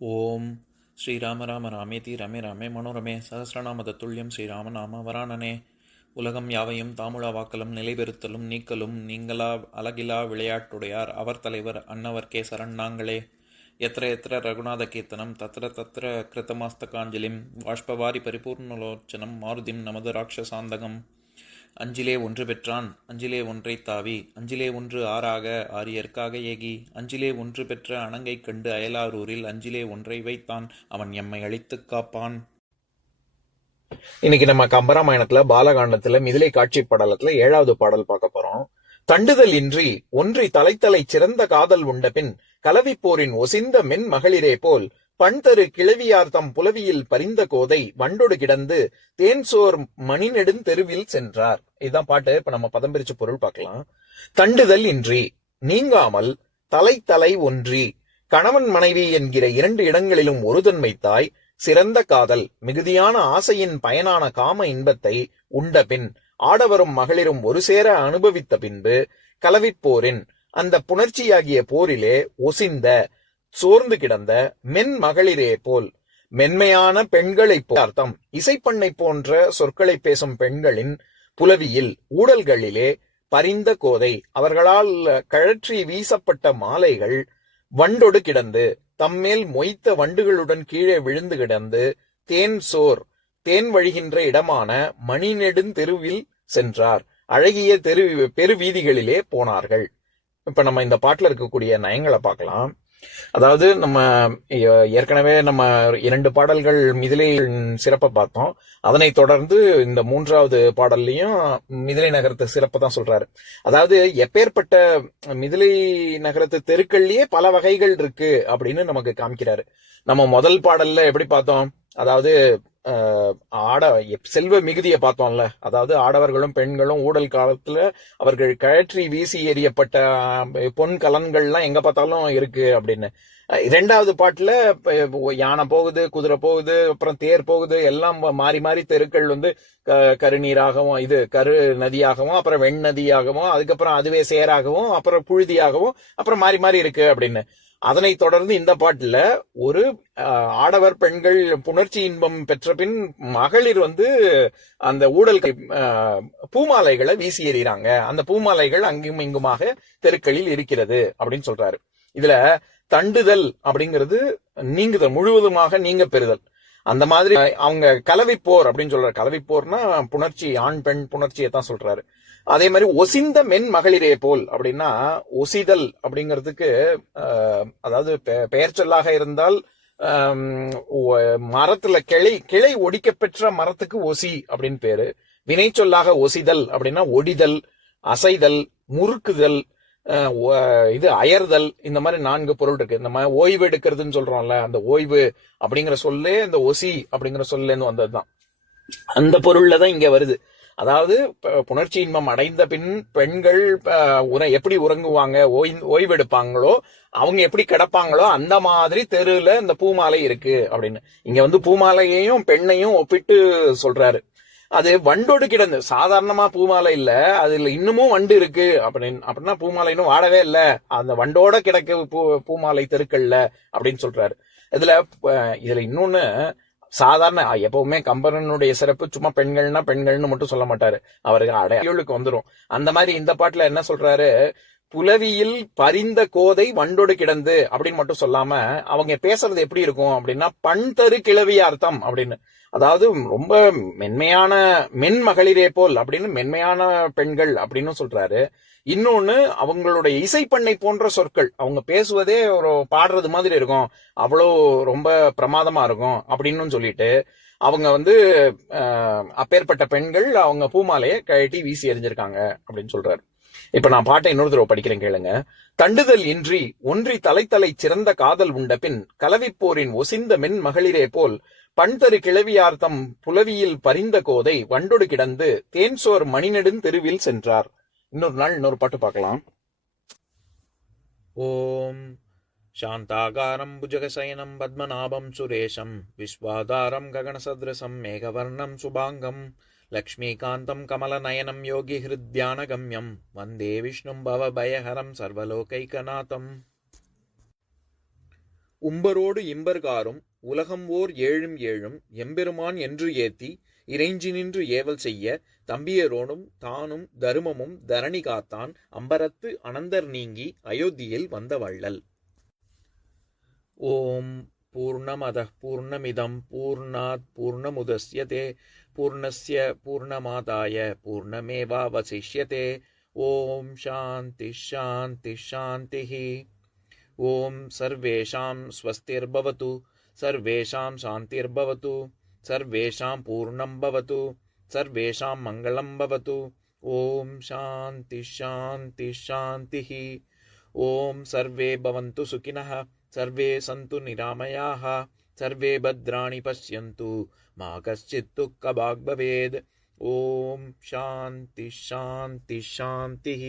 ஓம் ஸ்ரீராம ராம ராமேதி ரமே ரமே மனோரமே சகசிரநாம தத்துல்யம் ஸ்ரீராம நாம வராணனே. உலகம் யாவையும் தாமுழா வாக்கலும் நிலைபெறுத்தலும் நீக்கலும் நீங்களா அழகிலா விளையாட்டுடையார் அவர் தலைவர் அன்னவர் சரண் நாங்களே. எத்திர எத்திர ரகுநாத கீர்த்தனம் தத்திர தத்திர கிருத்தமாஸ்தகாஞ்சலிம் வாஷ்பவாரி பரிபூர்ணலோச்சனம் மாருதிம் நமது ராட்சசாந்தகம். அஞ்சிலே ஒன்று பெற்றான் அஞ்சிலே ஒன்றைத் தாவி அஞ்சிலே ஒன்று ஆறாக ஆரியர்க்காக ஏகி அஞ்சிலே ஒன்று பெற்ற அணங்கைக் கண்டு அயலாரூரில் அஞ்சிலே ஒன்றை வைத்தான் அவன் எம்மை அழித்துக் காப்பான். இன்னைக்கு நம்ம கம்பராமாயணத்துல பாலகாண்டத்துல மிதிலை காட்சி படலத்துல 7வது பாடல் பார்க்க போறோம். தண்டுதல் இன்றி ஒன்றி தலைத்தலை சிறந்த காதல் உண்ட பின் கலவிப்போரின் ஒசிந்த மென் மகளிரே போல் பண்தரு கிழவியார்த்தம் புலவியில் பரிந்த கோதை வண்டொடு கிடந்து தேன்சோர் மணிநெடுந் தெருவில் சென்றார். இதுதான் பாட்டு. இப்ப நம்ம பதம் பிரிச்ச பொருள் பார்க்கலாம். தண்டுதல் இன்றி, நீங்காமல், தலை ஒன்றி, கணவன் மனைவி என்கிற 2 இடங்களிலும் ஒருதன்மை தாய், சிறந்த காதல், மிகுதியான ஆசையின் பயனான காம இன்பத்தை உண்ட பின், ஆடவரும் மகளிரும் ஒரு சேர அனுபவித்த பின்பு, கலவிப்போரின் அந்த புணர்ச்சியாகிய போரிலே ஒசிந்த சோர்ந்து கிடந்த மென் மகளிரே போல், மென்மையான பெண்களை அர்த்தம் இசைப்பண்ணை போன்ற சொற்களை பேசும் பெண்களின் புலவியில் ஊடல்களிலே பரிந்த கோதை, அவர்களால் கழற்றி வீசப்பட்ட மாலைகள் வண்டொடு கிடந்து தம்மேல் மொய்த்த வண்டுகளுடன் கீழே விழுந்து கிடந்து தேன் சோர் தேன் வழிகின்ற இடமான மணிநெடுந்தெருவில் சென்றார். அழகிய பெருவீதிகளிலே போனார்கள். இப்ப நம்ம இந்த பாட்டுல இருக்கக்கூடிய நயங்களை பார்க்கலாம். அதாவது நம்ம ஏற்கனவே நம்ம 2 பாடல்கள் மிதிலை சிறப்பை பார்த்தோம். அதனை தொடர்ந்து இந்த 3வது பாடல்லையும் மிதிலை நகரத்து சிறப்பை தான் சொல்றாரு. அதாவது எப்பேற்பட்ட மிதிலை நகரத்து தெருக்கள்லயே பல வகைகள் இருக்கு அப்படின்னு நமக்கு காமிக்கிறாரு. நம்ம முதல் பாடல்ல எப்படி பார்த்தோம்? அதாவது செல்வ மிகுதியை பார்த்தோம்ல. அதாவது ஆடவர்களும் பெண்களும் ஊடல் காலத்துல அவர்கள் கழற்றி வீசி எறியப்பட்ட பொன் கலன்கள்லாம் எங்க பார்த்தாலும் இருக்கு அப்படின்னு. 2வது பாட்டுல யானை போகுது, குதிரை போகுது, அப்புறம் தேர் போகுது, எல்லாம் மாறி மாறி தெருக்கள் கருநீராகவும் கரு நதியாகவும் அப்புறம் வெண்ணதியாகவும் அதுக்கப்புறம் அதுவே சேராகவும் அப்புறம் புழுதியாகவும் அப்புறம் மாறி மாறி இருக்கு அப்படின்னு. அதனை தொடர்ந்து இந்த பாட்டுல ஒரு ஆடவர் பெண்கள் புணர்ச்சி இன்பம் பெற்ற பின் மகளிர் அந்த ஊடல் பூமாலைகளை வீசி எறிகிறாங்க. அந்த பூமாலைகள் அங்கும் இங்குமாக தெருக்களில் இருக்கிறது அப்படின்னு சொல்றாரு. இதுல தண்டுதல் அப்படிங்கிறது நீங்குதல், முழுவதுமாக நீங்க பெறுதல். அந்த மாதிரி அவங்க கலவிப்போர் அப்படின்னு சொல்றாரு. கலவிப்போர்னா புணர்ச்சி, ஆண் பெண் புணர்ச்சியை தான் சொல்றாரு. அதே மாதிரி ஒசிந்த மென் மகளிரே போல் அப்படின்னா, ஒசிதல் அப்படிங்கிறதுக்கு அதாவது பெயர் சொல்லாக இருந்தால் மரத்துல கிளை ஒடிக்க பெற்ற மரத்துக்கு ஒசி அப்படின்னு பேரு. வினை சொல்லாக ஒசிதல் அப்படின்னா ஒடிதல், அசைதல், முறுக்குதல், அயர்தல், இந்த மாதிரி 4 பொருள் இருக்கு. நம்ம ஓய்வு எடுக்கிறதுன்னு சொல்றோம்ல, அந்த ஓய்வு அப்படிங்கிற சொல்லே இந்த ஒசி அப்படிங்கிற சொல்ல இருந்து வந்ததுதான். அந்த பொருள்ல தான் இங்க வருது. அதாவது புணர்ச்சி இன்பம் அடைந்த பின் பெண்கள் எப்படி உறங்குவாங்க, ஓய்வெடுப்பாங்களோ, அவங்க எப்படி கிடப்பாங்களோ அந்த மாதிரி தெருல இந்த பூமாலை இருக்கு அப்படின்னு. இங்க பூமாலையையும் பெண்ணையும் ஒப்பிட்டு சொல்றாரு. அது வண்டோடு கிடந்து, சாதாரணமா பூமாலை இல்ல, அதுல இன்னமும் வண்டு இருக்கு அப்படின்னா பூமாலை இன்னும் வாடவே இல்ல, அந்த வண்டோட கிடக்கு பூமாலை தெருக்கள்ல அப்படின்னு சொல்றாரு. இதுல இன்னொன்னு, சாதாரண எப்பவுமே கம்பரனுடைய சிறப்பு சும்மா பெண்கள்னு மட்டும் சொல்ல மாட்டாரு, அவருக்கு அடையாளுக்கு வந்துரும். அந்த மாதிரி இந்த பாட்டுல என்ன சொல்றாரு, புலவியில் பரிந்த கோதை வண்டோடு கிடந்து அப்படின்னு மட்டும் சொல்லாம அவங்க பேசுறது எப்படி இருக்கும் அப்படின்னா, பண்தரு கிழவியார்த்தம் அப்படின்னு. அதாவது ரொம்ப மென்மையான மென் மகளிரே போல் அப்படின்னு மென்மையான பெண்கள் அப்படின்னு சொல்றாரு. இன்னொன்னு, அவங்களுடைய இசைப்பண்ணை போன்ற சொற்கள், அவங்க பேசுவதே ஒரு பாடுறது மாதிரி இருக்கும், அவ்வளோ ரொம்ப பிரமாதமா இருக்கும் அப்படின்னு சொல்லிட்டு அவங்க அப்பேற்பட்ட பெண்கள் அவங்க பூமாலையை கழட்டி வீசி எறிஞ்சிருக்காங்க அப்படின்னு சொல்றாரு. இப்ப நான் பாட்டை இன்னொரு தடவை படிக்கிறேன், கேளுங்க. தண்டுதல் இன்றி ஒன்றி தலைத்தலை சிறந்த காதல் உண்ட பின் கலவிப்போரின் ஒசிந்த மென் மகளிரே போல் பண்தரு கிழவியார்த்தம் புலவியில் பரிந்த கோதை வண்டொடு கிடந்து தேன்சோர் மணிநெடுந் தெருவில் சென்றார். இன்னொரு நாள் இன்னொரு பாட்டு பார்க்கலாம். ஓம் சாந்தாகாரம் புஜகசயனம் பத்மநாபம் சுரேஷம் விஸ்வாதாரம் ககனசத்ரசம் மேகவர்ணம் சுபாங்கம் லக்ஷ்மீகாந்தம் கமலநயனம் யோகி ஹிருத்யானகம்யம் வந்தே விஷ்ணும் பவபயஹரம் சர்வலோகைகநாதம். உம்பரோடு இம்பர்காரும் உலகம் ஓர் ஏழும் ஏழும் எம்பெருமான் என்று ஏத்தி இறைஞ்சி நின்று ஏவல் செய்ய தம்பியரோடும் தானும் தருமமும் தரணி காத்தான் அம்பரத்து அனந்தர் நீங்கி அயோத்தியில் வந்த வள்ளல். ஓம் பூர்ணமதః பூர்ணமிதம் பூர்ணாத் பூர்ணமுதஸ்யதே பூர்ணஸ்ய பூர்ணமாதாய பூர்ணமேவாவசிஷ்யதே. ஓம் சாந்தி ஷாந்தி ஷாந்திः. ஓம் சர்வேஷாம் ஸ்வஸ்திர்பவது சர்வேஷாம் சாந்திர்பவது சர்வேஷாம் பூர்ணம் பவது சர்வேஷாம் மங்களம் பவது. ஓம் சாந்தி ஷாந்தி ஷாந்திः. ஓம் சர்வே பவந்து சுகினः சர்வே சந்து நிராமயாः சர்வே பத்ராணி பஷ்யந்து மா கஷ்சித் துக்கபாக் பவேத். ஓம் சாந்தி ஷாந்தி ஷாந்திः.